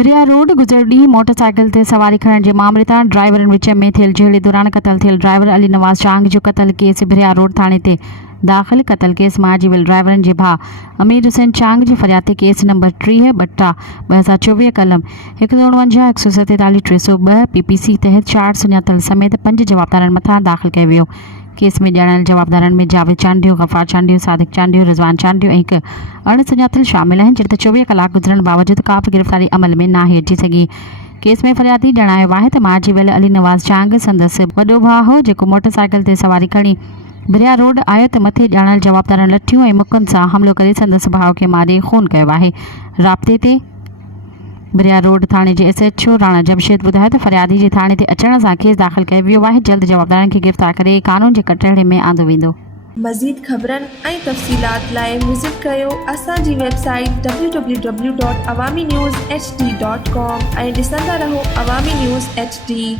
बिरिया रोड गुजरडी मोटरसाइकिल ते सवारी खणण जे मामले तां ड्राइवरनि विच में थियल झेड़े दौरान क़तल थियल ड्राइवर अली नवाज़ चांग जो क़तल केस बिरिया रोड थाणे ते दाख़िल। क़तल केस मारिजी वियल ड्राइवरनि जे भाउ अमीर हुसैन चांग जी फरियाद ते केस नंबर 30/2024 कलम 149 147 302 PPC तहत 4 सुञातल समेत 5 जवाबदारनि मथां दाख़िल कयो वियो। केस में ॼाणायल जवाबदारनि में जावेद चांडियो, गफ़ार चांडियो, सादिक चांडियो, रिज़वान चांडियो ऐं हिकु अणसुञातल शामिल आहिनि, जिन ते 24 कलाक गुज़रण बावजूदि का बि गिरफ़्तारी अमल में नाहे अची सघी। केस में फरियादी ॼाणायो आहे त मारिजी वियल अली नवाज़ चांग संदसि वॾो भाउ हो, जेको मोटरसाइकिल ते सवारी खणी बिरिया रोड आयो त मथे ॼाणायल जवाबदारनि लठियूं ऐं मुक्कनि सां हमिलो करे संदसि भाउ खे मारे खून कयो आहे। राब्ते ते बिरिया रोड थाणे जे SHO राणा जमशेद ॿुधायो त फरियादी जे थाणे ते अचण सां केस दाख़िल कयो वियो आहे। जल्द जवाबदारनि खे गिरफ़्तार करे कानून जे कटहरे में आंदो वेंदो। मज़ीद ख़बरनि ऐं तफ़सीलात लाइ विज़िट कयो असांजी वेबसाइट www.awamiNewsHD.com ऐं ॾिसंदा रहो अवामी न्यूज़ HD।